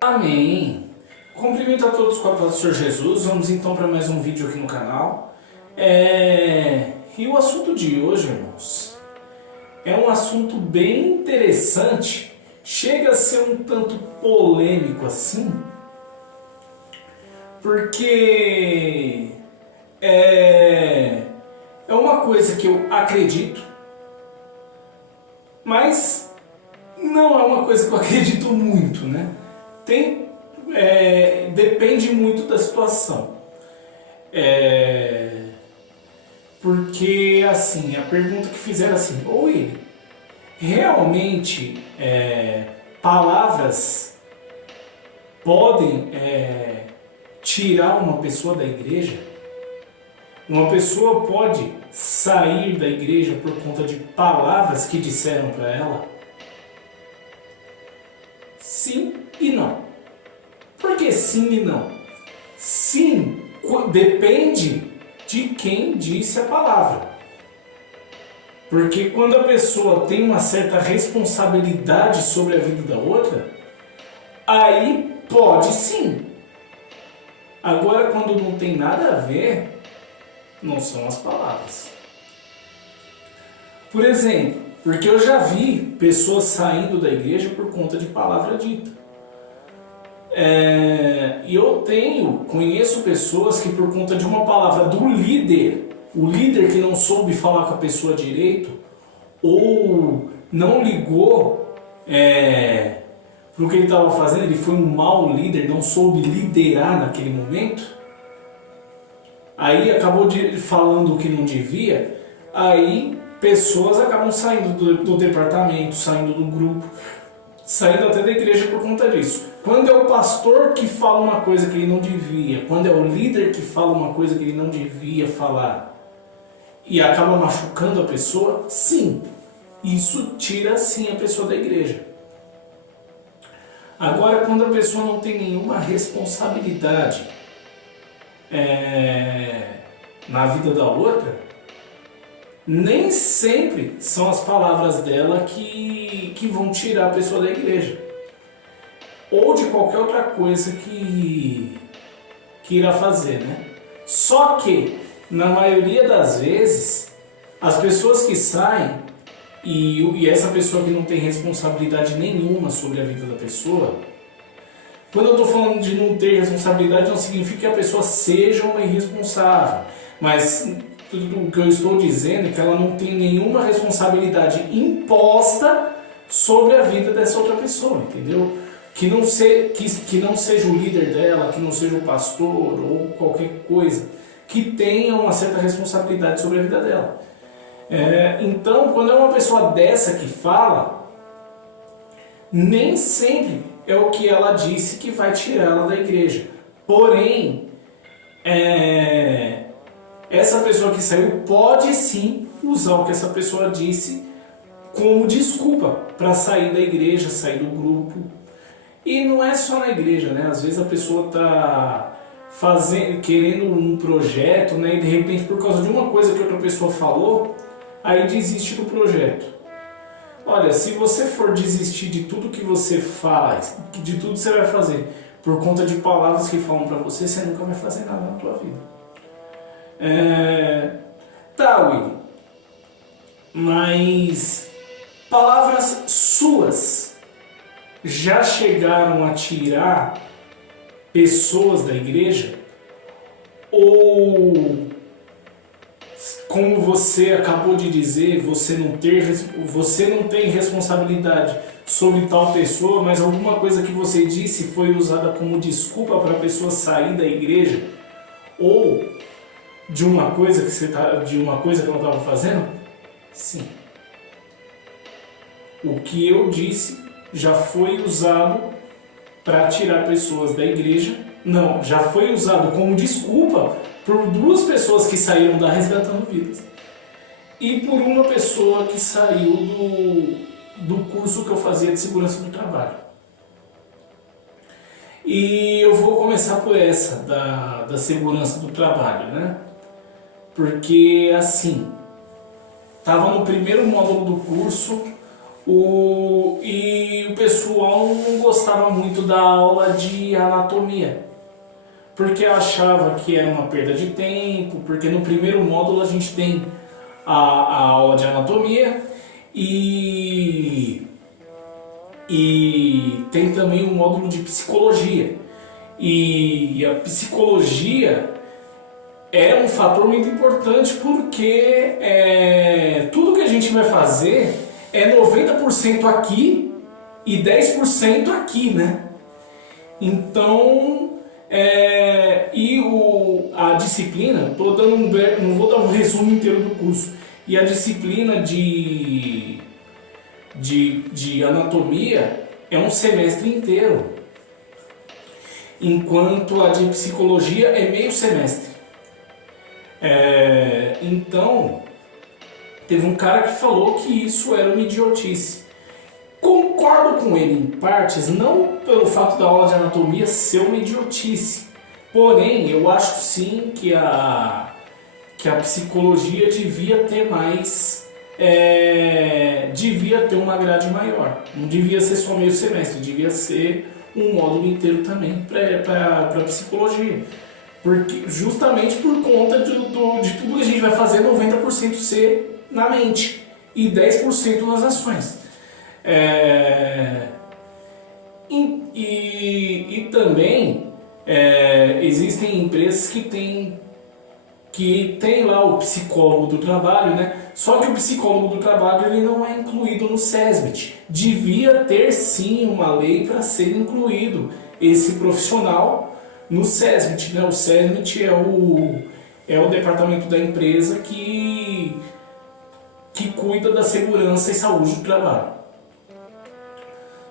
Amém! Cumprimento a todos com a paz do Senhor Jesus. Vamos então para mais um vídeo aqui no canal. E o assunto de hoje, irmãos, é um assunto bem interessante. Chega a ser um tanto polêmico assim, porque é uma coisa que eu acredito, mas não é uma coisa que eu acredito muito, né? Depende muito da situação. Porque assim, a pergunta que fizeram assim, oi, realmente palavras podem tirar uma pessoa da igreja? Uma pessoa pode sair da igreja por conta de palavras que disseram para ela? Sim e não. Por que sim e não? Sim, depende de quem disse a palavra. Porque quando a pessoa tem uma certa responsabilidade sobre a vida da outra, aí pode sim. Agora, quando não tem nada a ver, não são as palavras. Por exemplo, porque eu já vi pessoas saindo da igreja por conta de palavra dita. E eu conheço pessoas que por conta de uma palavra do líder, o líder que não soube falar com a pessoa direito, ou não ligou para o que ele estava fazendo, ele foi um mau líder, não soube liderar naquele momento, aí acabou falando o que não devia, aí pessoas acabam saindo do departamento, saindo do grupo, saindo até da igreja por conta disso. Quando é o pastor que fala uma coisa que ele não devia, quando é o líder que fala uma coisa que ele não devia falar e acaba machucando a pessoa, sim, isso tira sim a pessoa da igreja. Agora, quando a pessoa não tem nenhuma responsabilidade na vida da outra, nem sempre são as palavras dela que vão tirar a pessoa da igreja. Ou de qualquer outra coisa que irá fazer, né? Só que, na maioria das vezes, as pessoas que saem, e essa pessoa que não tem responsabilidade nenhuma sobre a vida da pessoa, quando eu estou falando de não ter responsabilidade, não significa que a pessoa seja uma irresponsável, mas tudo o que eu estou dizendo é que ela não tem nenhuma responsabilidade imposta sobre a vida dessa outra pessoa, entendeu? Que não seja o líder dela, que não seja o pastor ou qualquer coisa, que tenha uma certa responsabilidade sobre a vida dela. Então, quando é uma pessoa dessa que fala, nem sempre é o que ela disse que vai tirá-la da igreja. Porém, essa pessoa que saiu pode sim usar o que essa pessoa disse como desculpa para sair da igreja, sair do grupo. E não é só na igreja, né? Às vezes a pessoa está querendo um projeto, né? E de repente, por causa de uma coisa que outra pessoa falou, aí desiste do projeto. Olha, se você for desistir de tudo que você faz, de tudo que você vai fazer, por conta de palavras que falam para você, você nunca vai fazer nada na tua vida. Tá, William. Mas palavras suas já chegaram a tirar pessoas da igreja? Ou, como você acabou de dizer, você não tem responsabilidade sobre tal pessoa, mas alguma coisa que você disse foi usada como desculpa para a pessoa sair da igreja? Ou de uma coisa que ela estava fazendo? Sim. O que eu disse já foi usado para tirar pessoas da igreja. Não, já foi usado como desculpa por duas pessoas que saíram da Resgatando Vidas e por uma pessoa que saiu do curso que eu fazia de segurança do trabalho. E eu vou começar por essa, da segurança do trabalho, né? Porque assim, estava no primeiro módulo do curso e o pessoal não gostava muito da aula de anatomia, porque achava que era uma perda de tempo, porque no primeiro módulo a gente tem a aula de anatomia e tem também o módulo de psicologia. E a psicologia é um fator muito importante porque tudo que a gente vai fazer é 90% aqui e 10% aqui, né? Então, a disciplina, não vou dar um resumo inteiro do curso, e a disciplina de anatomia é um semestre inteiro, enquanto a de psicologia é meio semestre. Então, teve um cara que falou que isso era uma idiotice. Concordo com ele em partes, não pelo fato da aula de anatomia ser uma idiotice, porém eu acho sim que a psicologia devia ter mais, devia ter uma grade maior, não devia ser só meio semestre, devia ser um módulo inteiro também para psicologia, porque justamente por conta de tudo que a gente vai fazer, 90% ser na mente e 10% nas ações. E também existem empresas que tem lá o psicólogo do trabalho, né? Só que o psicólogo do trabalho ele não é incluído no SESMIT. Devia ter sim uma lei para ser incluído esse profissional no SESMIT, né? O SESMIT é o departamento da empresa que cuida da segurança e saúde do trabalho.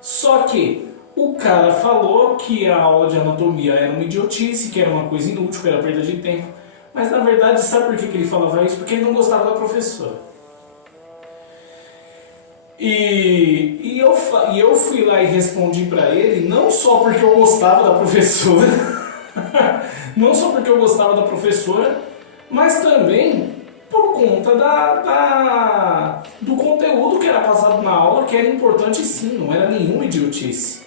Só que o cara falou que a aula de anatomia era uma idiotice, que era uma coisa inútil, que era perda de tempo. Mas na verdade, sabe por que ele falava isso? Porque ele não gostava da professora. E eu fui lá e respondi para ele, não só porque eu gostava da professora, mas também por conta do conteúdo que era passado na aula, que era importante sim, não era nenhuma idiotice.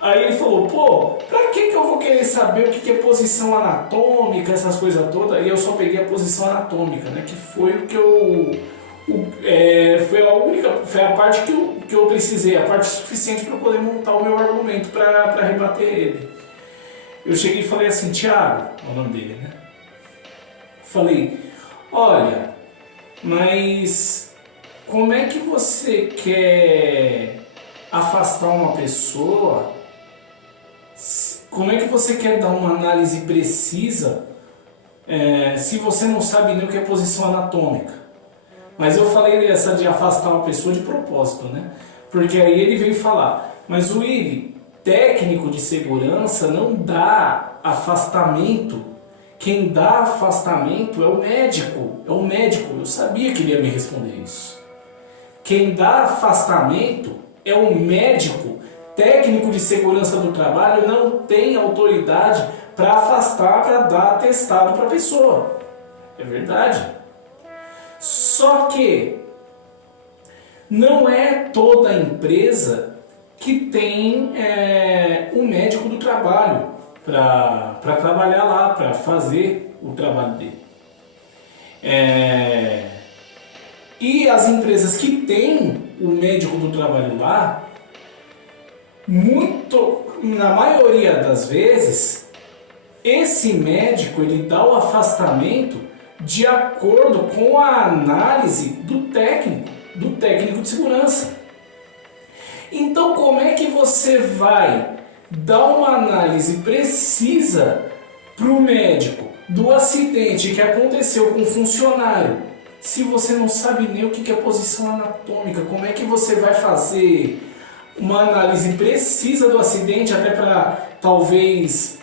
Aí ele falou, pô, pra que eu vou querer saber o que é posição anatômica, essas coisas todas? E eu só peguei a posição anatômica, né? Que foi o que foi a parte que eu precisei, a parte suficiente para poder montar o meu argumento para rebater ele. Eu cheguei e falei assim, Thiago, é o nome dele, né? Falei, olha, mas como é que você quer afastar uma pessoa? Como é que você quer dar uma análise precisa se você não sabe nem o que é posição anatômica? Mas eu falei essa de afastar uma pessoa de propósito, né? Porque aí ele veio falar, mas o Willi, técnico de segurança não dá afastamento. Quem dá afastamento é o médico. Eu sabia que ele ia me responder isso. Quem dá afastamento é o médico. Técnico de segurança do trabalho não tem autoridade para afastar, para dar atestado para a pessoa. É verdade. Só que não é toda empresa que tem um médico do trabalho para trabalhar lá, para fazer o trabalho dele. E as empresas que têm o médico do trabalho lá, na maioria das vezes, esse médico ele dá o afastamento de acordo com a análise do técnico de segurança. Então, como é que você vai dar uma análise precisa para o médico do acidente que aconteceu com o funcionário, se você não sabe nem o que é posição anatômica? Como é que você vai fazer uma análise precisa do acidente até para talvez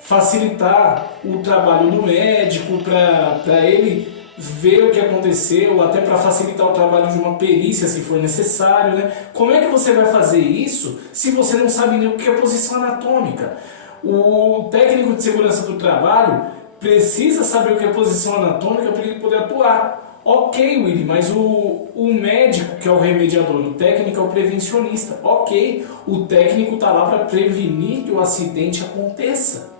facilitar o trabalho do médico, para ele ver o que aconteceu, até para facilitar o trabalho de uma perícia se for necessário, né? Como é que você vai fazer isso se você não sabe nem o que é posição anatômica? O técnico de segurança do trabalho precisa saber o que é posição anatômica para ele poder atuar. Ok, Willy, mas o médico que é o remediador, o técnico é o prevencionista. Ok, o técnico está lá para prevenir que o acidente aconteça.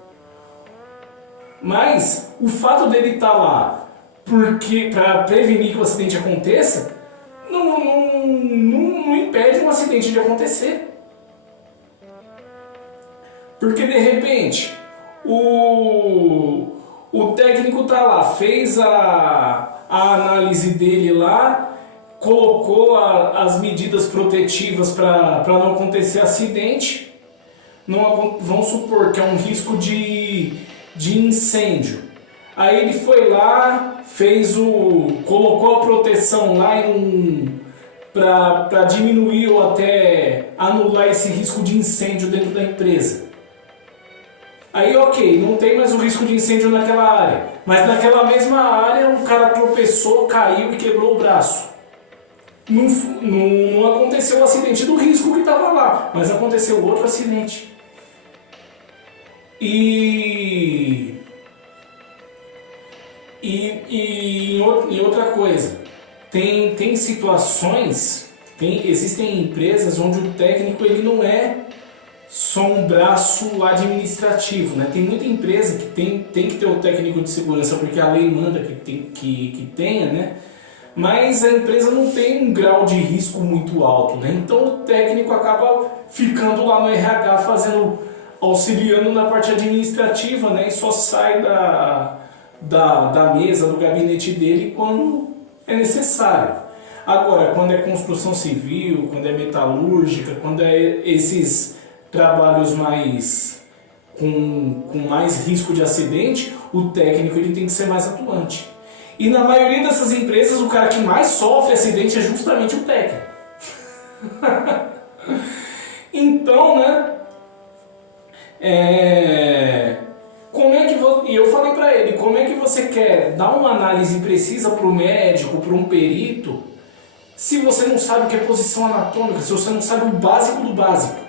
Mas o fato dele estar lá para prevenir que o acidente aconteça não impede um acidente de acontecer. Porque de repente o técnico tá lá, fez a análise dele lá, colocou as medidas protetivas para não acontecer acidente. Vamos supor que é um risco de incêndio. Aí ele foi lá, colocou a proteção lá para diminuir ou até anular esse risco de incêndio dentro da empresa. Aí ok, não tem mais o risco de incêndio naquela área, mas naquela mesma área um cara tropeçou, caiu e quebrou o braço. Não aconteceu o acidente do risco que estava lá, mas aconteceu outro acidente. E outra coisa, tem situações, existem empresas onde o técnico ele não é só um braço administrativo, né? Tem muita empresa que tem que ter o técnico de segurança porque a lei manda que tenha, né? Mas a empresa não tem um grau de risco muito alto, né? Então o técnico acaba ficando lá no RH auxiliando na parte administrativa, né? E só sai da mesa, do gabinete dele quando é necessário. Agora, quando é construção civil, quando é metalúrgica, quando é esses trabalhos com mais risco de acidente, o técnico ele tem que ser mais atuante. E na maioria dessas empresas, o cara que mais sofre acidente é justamente o técnico. Então, né? E eu falei pra ele, como é que você quer dar uma análise precisa pro médico, para um perito, se você não sabe o que é posição anatômica, se você não sabe o básico do básico?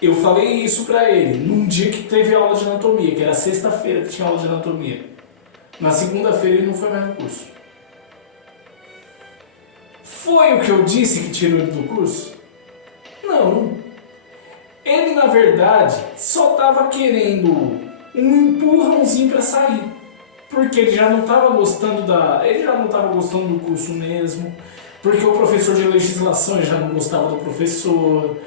Eu falei isso pra ele num dia que teve aula de anatomia, que era sexta-feira que tinha aula de anatomia. Na segunda-feira ele não foi mais no curso. Foi o que eu disse que tirou ele do curso? Não. Ele, na verdade, só estava querendo um empurrãozinho para sair. Porque ele já não estava gostando do curso mesmo. Porque o professor de legislação já não gostava do professor.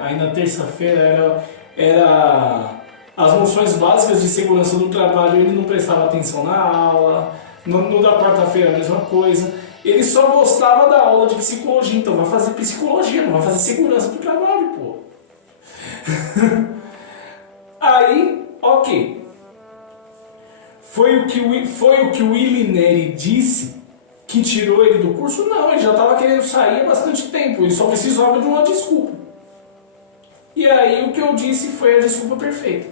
Aí na terça-feira era as noções básicas de segurança do trabalho, ele não prestava atenção na aula. No da quarta-feira a mesma coisa. Ele só gostava da aula de psicologia, então vai fazer psicologia, não vai fazer segurança do trabalho, pô. Aí, ok. Foi o que o Willy Neri disse que tirou ele do curso? Não, ele já estava querendo sair há bastante tempo, ele só precisava de uma desculpa. E aí o que eu disse foi a desculpa perfeita.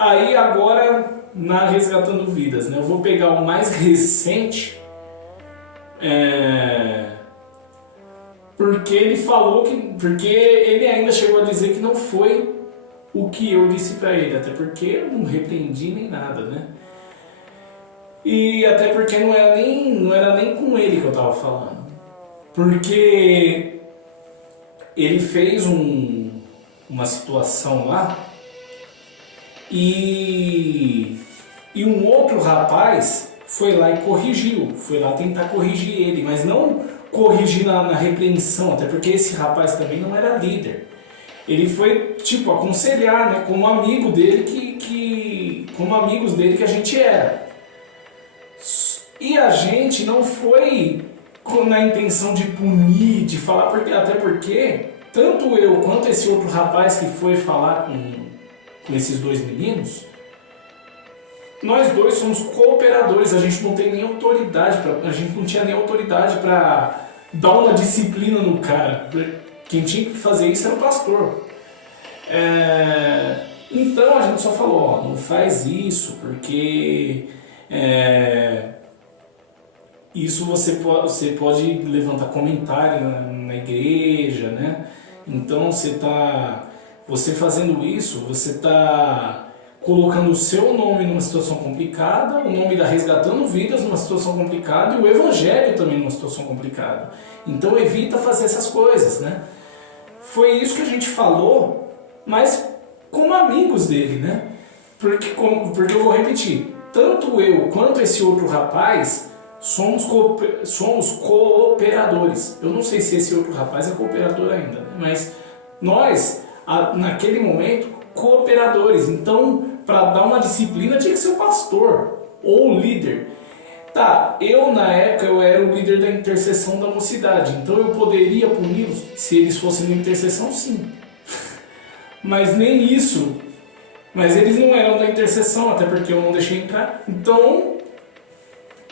Aí agora, na Resgatando Vidas, né, eu vou pegar o mais recente, porque ele ainda chegou a dizer que não foi o que eu disse pra ele, até porque eu não repreendi nem nada, né? E até porque não era nem com ele que eu tava falando. Porque ele fez uma situação lá e um outro rapaz foi lá e corrigiu, foi lá tentar corrigir ele, mas não corrigir na repreensão, até porque esse rapaz também não era líder. Ele foi, tipo, aconselhar, né, como amigo dele como amigos dele que a gente era. E a gente não foi na intenção de punir, de falar, até porque tanto eu quanto esse outro rapaz que foi falar com esses dois meninos, nós dois somos cooperadores, a gente não tem nem autoridade, a gente não tinha nem autoridade para dar uma disciplina no cara. Quem tinha que fazer isso era o pastor. Então a gente só falou, ó, não faz isso, porque isso você pode levantar comentário na igreja, né? Então você Você fazendo isso, você está colocando o seu nome numa situação complicada, o nome da Resgatando Vidas numa situação complicada e o Evangelho também numa situação complicada. Então evita fazer essas coisas, né? Foi isso que a gente falou, mas como amigos dele, né? Porque eu vou repetir, tanto eu quanto esse outro rapaz somos cooperadores. Eu não sei se esse outro rapaz é cooperador ainda, né? Mas nós, naquele momento, cooperadores. Então, para dar uma disciplina, tinha que ser o pastor ou o líder. Tá, eu na época eu era o líder da intercessão da mocidade, então eu poderia puni-los se eles fossem da intercessão, sim. Mas nem isso. Mas eles não eram da intercessão, até porque eu não deixei entrar. Então,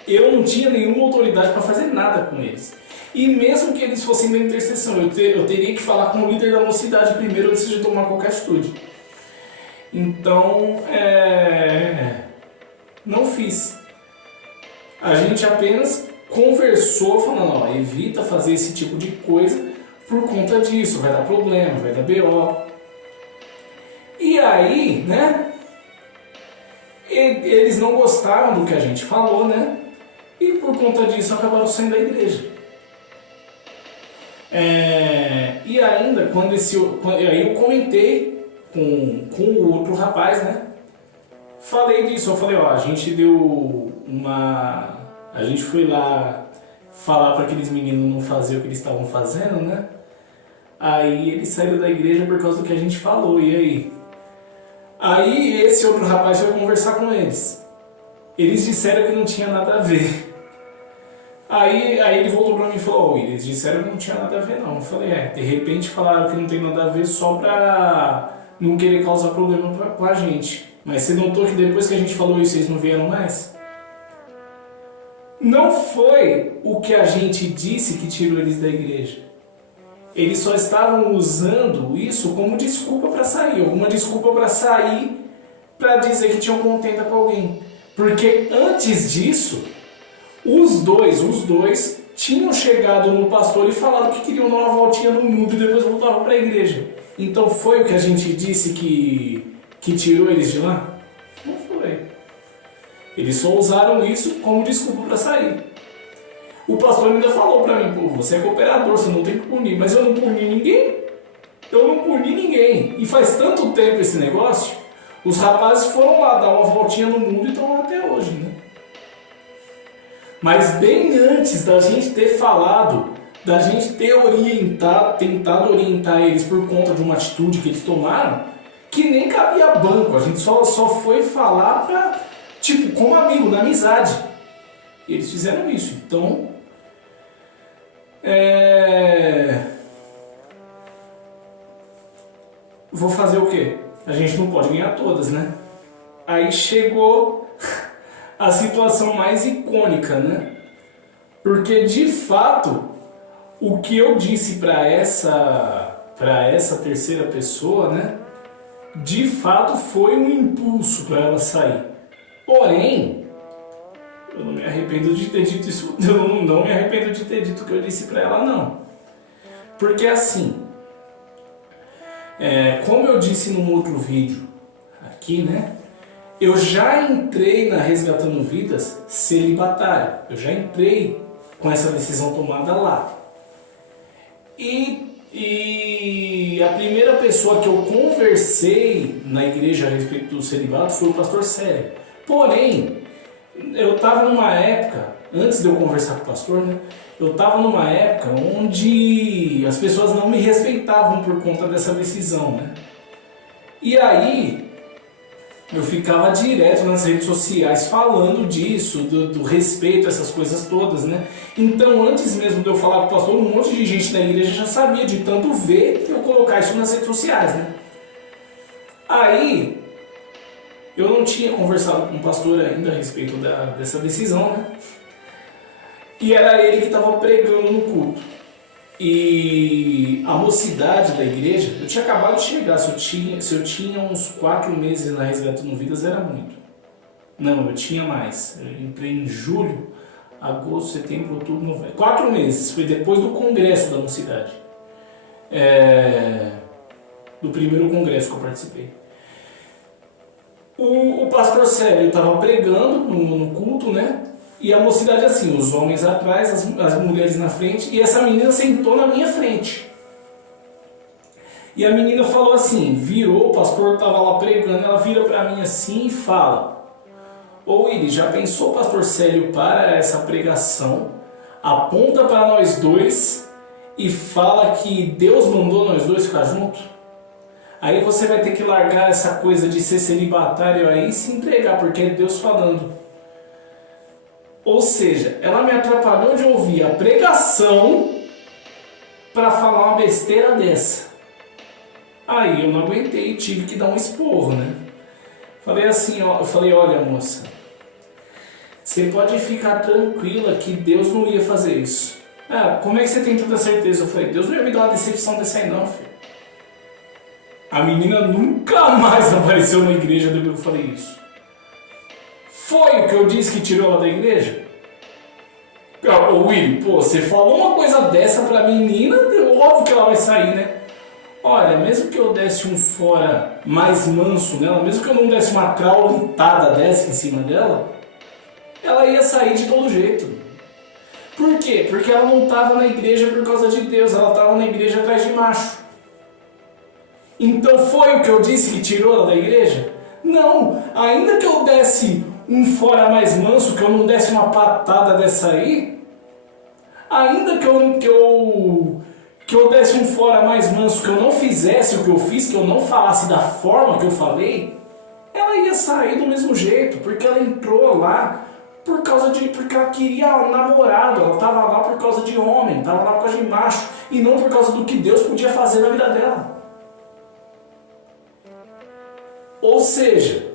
eu não tinha nenhuma autoridade para fazer nada com eles. E mesmo que eles fossem da intercessão, eu teria que falar com o líder da mocidade primeiro antes de tomar qualquer atitude. Então, não fiz. A gente apenas conversou falando, ó, evita fazer esse tipo de coisa por conta disso, vai dar problema, vai dar BO. E aí, né, eles não gostaram do que a gente falou, né, e por conta disso acabaram saindo da igreja. E ainda, aí eu comentei com o outro rapaz, né, falei disso, eu falei, ó, a gente foi lá falar para aqueles meninos não fazer o que eles estavam fazendo, né, aí eles saíram da igreja por causa do que a gente falou, e aí? Aí esse outro rapaz foi conversar com eles. Eles disseram que não tinha nada a ver. Aí ele voltou pra mim e falou, eles disseram que não tinha nada a ver não. Eu falei, de repente falaram que não tem nada a ver só pra não querer causar problema com a gente. Mas você notou que depois que a gente falou isso, eles não vieram mais? Não foi o que a gente disse que tirou eles da igreja. Eles só estavam usando isso como desculpa para sair, alguma desculpa para sair, para dizer que tinham contenda com alguém. Porque antes disso, os dois tinham chegado no pastor e falado que queriam dar uma voltinha no mundo e depois voltavam para a igreja. Então foi o que a gente disse que tirou eles de lá? Não foi. Eles só usaram isso como desculpa para sair. O pastor ainda falou pra mim, pô, você é cooperador, você não tem que punir. Mas eu não puni ninguém. Eu não puni ninguém. E faz tanto tempo esse negócio, os rapazes foram lá dar uma voltinha no mundo e estão lá até hoje, né? Mas bem antes da gente ter falado, da gente ter tentado orientar eles por conta de uma atitude que eles tomaram, que nem cabia banco. A gente só foi falar pra, tipo, como amigo, na amizade. E eles fizeram isso. Então, vou fazer o quê? A gente não pode ganhar todas, né? Aí chegou a situação mais icônica, né? Porque de fato, o que eu disse para essa terceira pessoa, né? De fato foi um impulso para ela sair. Porém, eu não me arrependo de ter dito isso, eu não me arrependo de ter dito o que eu disse pra ela, não. Porque assim, como eu disse num outro vídeo aqui, né? Eu já entrei na Resgatando Vidas celibatária. Eu já entrei com essa decisão tomada lá. E a primeira pessoa que eu conversei na igreja a respeito do celibato foi o pastor Célio. Porém, eu estava numa época, antes de eu conversar com o pastor, né? Eu estava numa época onde as pessoas não me respeitavam por conta dessa decisão, né? E aí, eu ficava direto nas redes sociais falando disso, do respeito, essas coisas todas, né? Então, antes mesmo de eu falar com o pastor, um monte de gente na igreja já sabia de tanto ver eu colocar isso nas redes sociais, né? Aí, eu não tinha conversado com o pastor ainda a respeito dessa decisão, né? E era ele que estava pregando no culto. E a mocidade da igreja, eu tinha acabado de chegar, se eu tinha uns 4 meses na Resgatando Vidas era muito. Não, eu tinha mais. Eu entrei em julho, agosto, setembro, outubro, novembro. 4 meses, foi depois do congresso da mocidade. do primeiro congresso que eu participei. O pastor Célio estava pregando no culto, né? E a mocidade assim, os homens atrás, as mulheres na frente, e essa menina sentou na minha frente. E a menina falou assim, virou, o pastor estava lá pregando, ela vira para mim assim e fala: ô Willy, já pensou o pastor Célio para essa pregação, aponta para nós dois e fala que Deus mandou nós dois ficar juntos? Aí você vai ter que largar essa coisa de ser celibatário aí e se entregar, porque é Deus falando. Ou seja, ela me atrapalhou de ouvir a pregação para falar uma besteira dessa. Aí eu não aguentei, tive que dar um esporro, né? Falei assim, ó, eu falei, olha moça, você pode ficar tranquila que Deus não ia fazer isso. Ah, como é que você tem toda certeza? Eu falei, Deus não ia me dar uma decepção dessa aí não, filho. A menina nunca mais apareceu na igreja depois que eu falei isso. Foi o que eu disse que tirou ela da igreja? Ô Willy, pô, você falou uma coisa dessa pra menina, óbvio que ela vai sair, né? Olha, mesmo que eu desse um fora mais manso nela, mesmo que eu não desse uma traulitada dessa em cima dela, ela ia sair de todo jeito. Por quê? Porque ela não estava na igreja por causa de Deus, ela estava na igreja atrás de macho. Então foi o que eu disse que tirou ela da igreja? Não, ainda que eu desse um fora mais manso, que eu não desse uma patada dessa aí, ainda que eu desse um fora mais manso, que eu não fizesse o que eu fiz, que eu não falasse da forma que eu falei, ela ia sair do mesmo jeito, porque ela entrou lá porque ela queria um namorado, ela estava lá por causa de homem, estava lá por causa de macho, e não por causa do que Deus podia fazer na vida dela. Ou seja,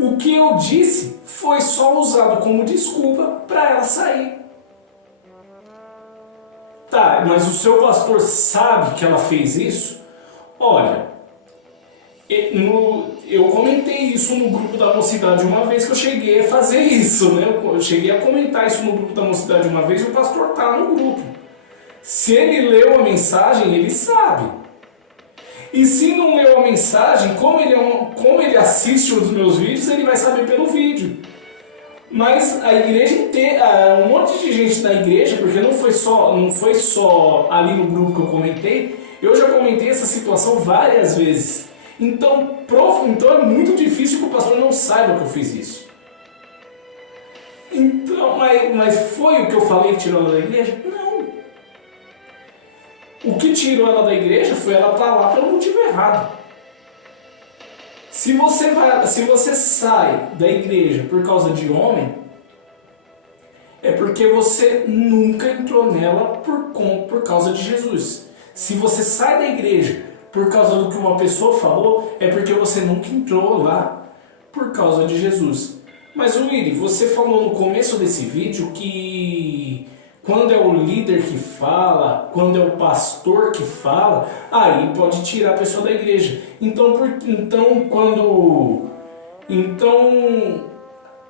o que eu disse foi só usado como desculpa para ela sair. Tá, mas o seu pastor sabe que ela fez isso? Olha, eu comentei isso no grupo da mocidade uma vez que eu cheguei a fazer isso, né? Eu cheguei a comentar isso no grupo da mocidade uma vez e o pastor tá no grupo. Se ele leu a mensagem, ele sabe. E se não leu a mensagem, como ele assiste os meus vídeos, ele vai saber pelo vídeo. Mas a igreja inteira, um monte de gente na igreja, porque não foi só ali no grupo que eu comentei, eu já comentei essa situação várias vezes. Então é muito difícil que o pastor não saiba que eu fiz isso. Então, mas foi o que eu falei que tirou ela da igreja? Não. O que tirou ela da igreja foi ela estar lá pelo motivo errado. Se você sai da igreja por causa de homem, é porque você nunca entrou nela por causa de Jesus. Se você sai da igreja por causa do que uma pessoa falou, é porque você nunca entrou lá por causa de Jesus. Mas Willy, você falou no começo desse vídeo que quando é o líder que fala, quando é o pastor que fala, aí pode tirar a pessoa da igreja. Então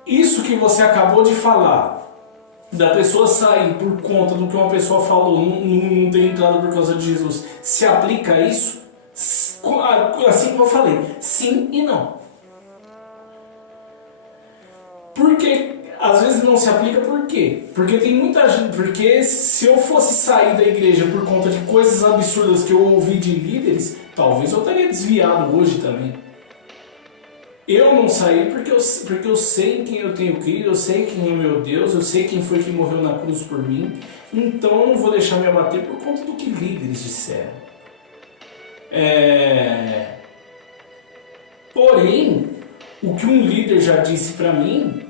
isso que você acabou de falar, da pessoa sair por conta do que uma pessoa falou, não ter entrado por causa de Jesus, se aplica a isso? Assim como eu falei, sim e não. Porque às vezes não se aplica, por quê? Porque tem muita gente. Porque se eu fosse sair da igreja por conta de coisas absurdas que eu ouvi de líderes, talvez eu estaria desviado hoje também. Eu não saí porque eu sei em quem eu tenho crido, eu sei quem é meu Deus, eu sei quem foi que morreu na cruz por mim, então eu não vou deixar me abater por conta do que líderes disseram. Porém, o que um líder já disse para mim,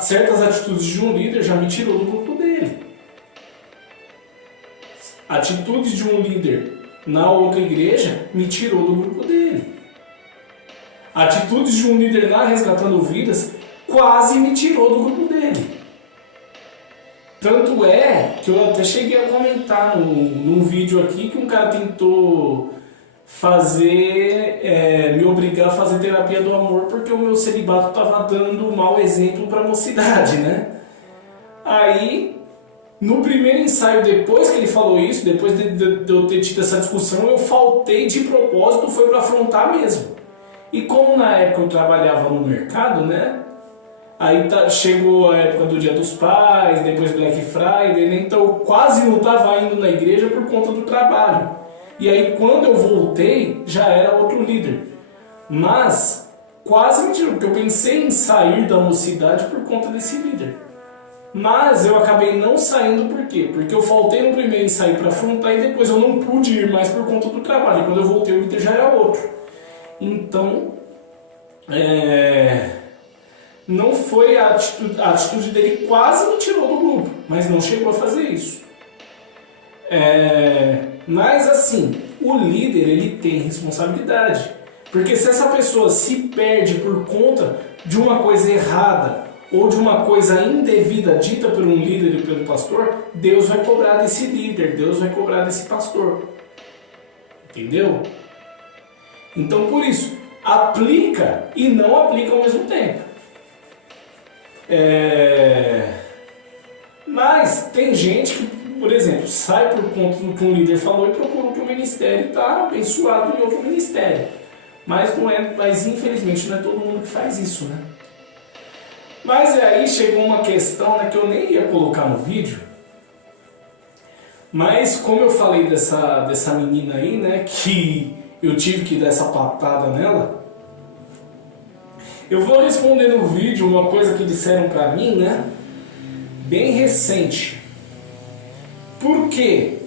certas atitudes de um líder já me tirou do grupo dele. Atitudes de um líder na outra igreja me tirou do grupo dele. Atitudes de um líder lá Resgatando Vidas quase me tirou do grupo dele. Tanto é que eu até cheguei a comentar num vídeo aqui que um cara tentou me obrigar a fazer terapia do amor porque o meu celibato estava dando um mau exemplo para a mocidade, né? Aí No primeiro ensaio, depois que ele falou isso, depois de eu ter tido essa discussão, eu faltei de propósito, foi para afrontar mesmo. E como na época eu trabalhava no mercado, né? Aí chegou a época do Dia dos Pais, depois Black Friday, né? Então eu quase não estava indo na igreja por conta do trabalho. E aí quando eu voltei, já era outro líder. Mas quase me tirou, porque eu pensei em sair da mocidade por conta desse líder. Mas eu acabei não saindo por quê? Porque eu faltei no primeiro ensaio para afrontar e depois eu não pude ir mais por conta do trabalho. E quando eu voltei, o líder já era outro. Então, não foi a atitude dele, quase me tirou do grupo, mas não chegou a fazer isso. Mas assim, o líder ele tem responsabilidade. Porque se essa pessoa se perde por conta de uma coisa errada ou de uma coisa indevida dita por um líder e pelo pastor, Deus vai cobrar desse líder, Deus vai cobrar desse pastor. Entendeu? Então por isso, aplica e não aplica ao mesmo tempo. Mas tem gente que, por exemplo, sai por conta do que um líder falou e procura que o ministério está abençoado em outro ministério. Mas infelizmente não é todo mundo que faz isso, né? Mas aí chegou uma questão, né, que eu nem ia colocar no vídeo. Mas como eu falei dessa menina aí, né, que eu tive que dar essa patada nela, eu vou responder no vídeo uma coisa que disseram pra mim, né, bem recente. Por quê?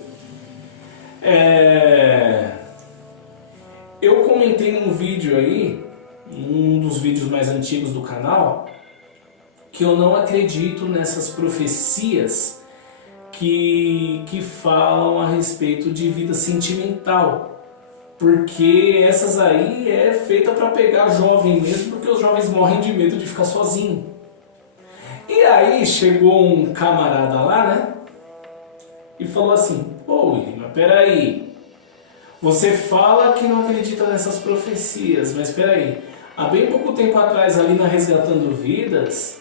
Eu comentei num vídeo aí, um dos vídeos mais antigos do canal, que eu não acredito nessas profecias que falam a respeito de vida sentimental. Porque essas aí é feita para pegar jovem mesmo, porque os jovens morrem de medo de ficar sozinho. E aí chegou um camarada lá, né? E falou assim: "Ô William, mas peraí, você fala que não acredita nessas profecias, mas peraí, há bem pouco tempo atrás ali na Resgatando Vidas,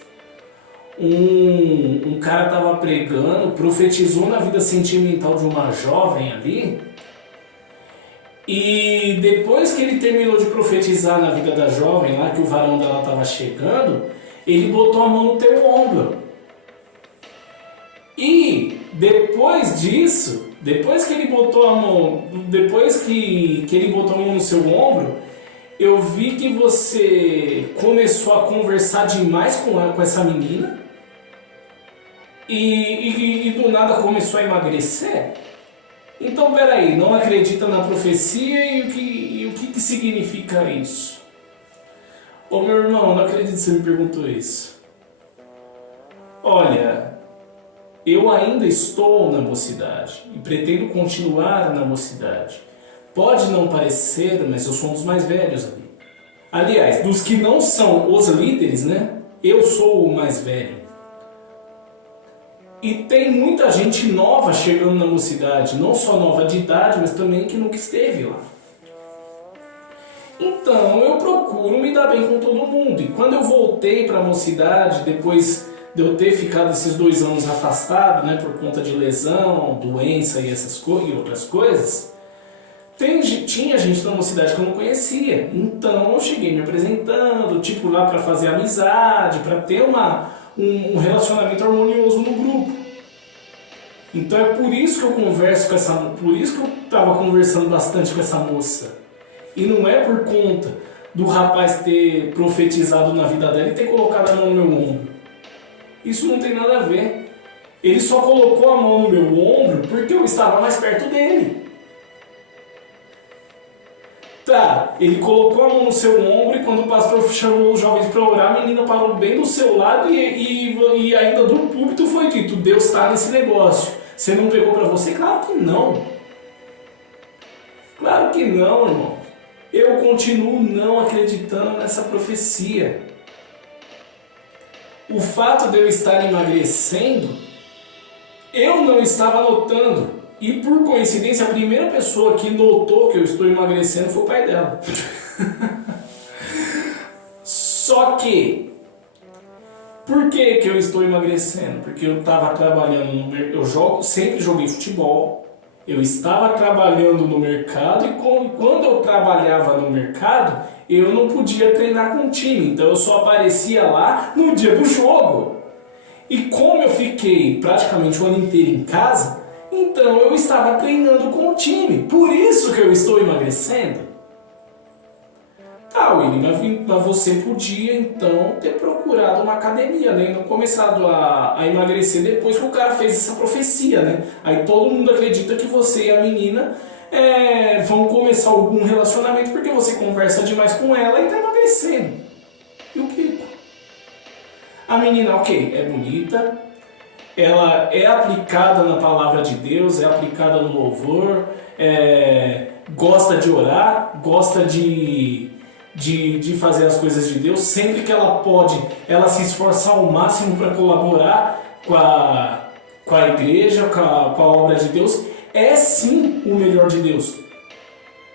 um cara estava pregando, profetizou na vida sentimental de uma jovem ali, e depois que ele terminou de profetizar na vida da jovem lá, que o varão dela estava chegando, ele botou a mão no teu ombro. E depois disso, depois que ele botou a mão, depois que ele botou a mão no seu ombro, eu vi que você começou a conversar demais com essa menina e do nada começou a emagrecer. Então peraí, não acredita na profecia e o que significa isso?" Ô meu irmão, não acredito que você me perguntou isso. Olha, eu ainda estou na mocidade e pretendo continuar na mocidade. Pode não parecer, mas eu sou um dos mais velhos ali. Aliás, dos que não são os líderes, né? Eu sou o mais velho. E tem muita gente nova chegando na mocidade, não só nova de idade, mas também que nunca esteve lá. Então eu procuro me dar bem com todo mundo. E quando eu voltei para a mocidade, depois de eu ter ficado esses 2 anos afastado, né, por conta de lesão, doença e e outras coisas, tinha gente na mocidade que eu não conhecia. Então eu cheguei me apresentando, tipo lá para fazer amizade, para ter um relacionamento harmonioso no grupo. Então é por isso que eu converso por isso que eu estava conversando bastante com essa moça. E não é por conta do rapaz ter profetizado na vida dela e ter colocado a mão no meu ombro. Isso não tem nada a ver. Ele só colocou a mão no meu ombro porque eu estava mais perto dele. Tá, ele colocou a mão no seu ombro e quando o pastor chamou os jovens para orar, a menina parou bem do seu lado e ainda do púlpito foi dito: Deus está nesse negócio. Você não pegou para você? Claro que não. Claro que não, irmão. Eu continuo não acreditando nessa profecia. O fato de eu estar emagrecendo, eu não estava notando. E por coincidência, a primeira pessoa que notou que eu estou emagrecendo foi o pai dela. Só que Por que que eu estou emagrecendo? Porque eu estava trabalhando no mercado, sempre joguei futebol, eu estava trabalhando no mercado e quando eu trabalhava no mercado, eu não podia treinar com o time, então eu só aparecia lá no dia do jogo. E como eu fiquei praticamente o ano inteiro em casa, então eu estava treinando com o time, por isso que eu estou emagrecendo. Tá, William, mas você podia então ter procurado uma academia, né? E não começado a emagrecer depois que o cara fez essa profecia, né? Aí todo mundo acredita que você e a menina vão começar algum relacionamento porque você conversa demais com ela e tá emagrecendo. E o Kiko? A menina, ok, é bonita, ela é aplicada na palavra de Deus, é aplicada no louvor, gosta de orar, gosta de fazer as coisas de Deus, sempre que ela pode, ela se esforça ao máximo para colaborar com a igreja, com a obra de Deus, é sim o melhor de Deus,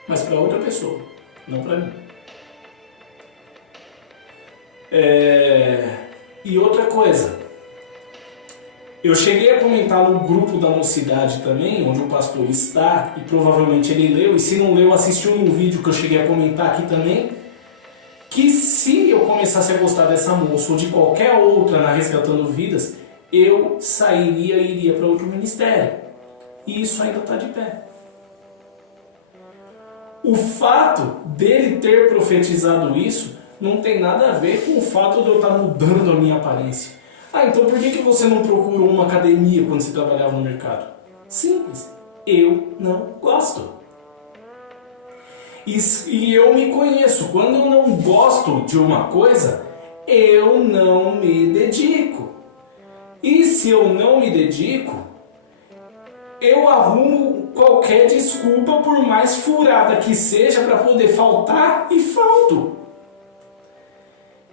mas para outra pessoa, não para mim. E outra coisa, eu cheguei a comentar no grupo da mocidade também, onde o pastor está, e provavelmente ele leu, e se não leu, assistiu no vídeo que eu cheguei a comentar aqui também, que se eu começasse a gostar dessa moça ou de qualquer outra na Resgatando Vidas, eu sairia e iria para outro ministério. E isso ainda está de pé. O fato dele ter profetizado isso não tem nada a ver com o fato de eu estar mudando a minha aparência. Ah, então por que você não procurou uma academia quando você trabalhava no mercado? Simples. Eu não gosto. E eu me conheço. Quando eu não gosto de uma coisa, eu não me dedico. E se eu não me dedico, eu arrumo qualquer desculpa, por mais furada que seja, para poder faltar e falto.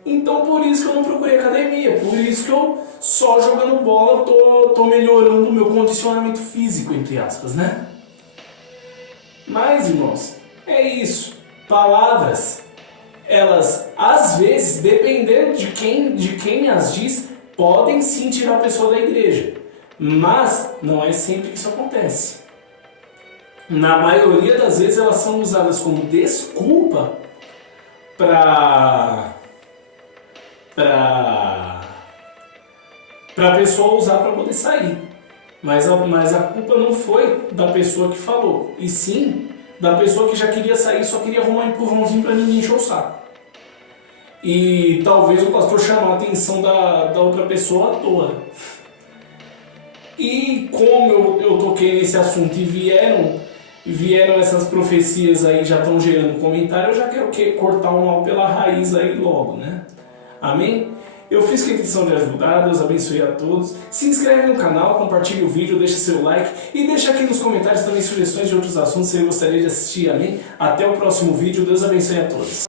Então por isso que eu não procurei academia, por isso que eu só jogando bola tô melhorando o meu condicionamento físico, entre aspas, né? Mas, irmãos, é isso. Palavras, elas às vezes, dependendo de quem as diz, podem sim tirar a pessoa da igreja. Mas não é sempre que isso acontece. Na maioria das vezes elas são usadas como desculpa para a pessoa usar para poder sair. Mas a culpa não foi da pessoa que falou, e sim da pessoa que já queria sair, só queria arrumar um empurrãozinho para ninguém encher o saco. E talvez o pastor chamou a atenção da outra pessoa à toa. E como eu toquei nesse assunto e vieram essas profecias aí, já estão gerando comentário, eu já quero cortar o mal pela raiz aí logo, né? Amém? Eu fiz com a intenção de ajudar, Deus abençoe a todos. Se inscreve no canal, compartilhe o vídeo, deixa seu like e deixa aqui nos comentários também sugestões de outros assuntos que você gostaria de assistir, amém? Até o próximo vídeo, Deus abençoe a todos.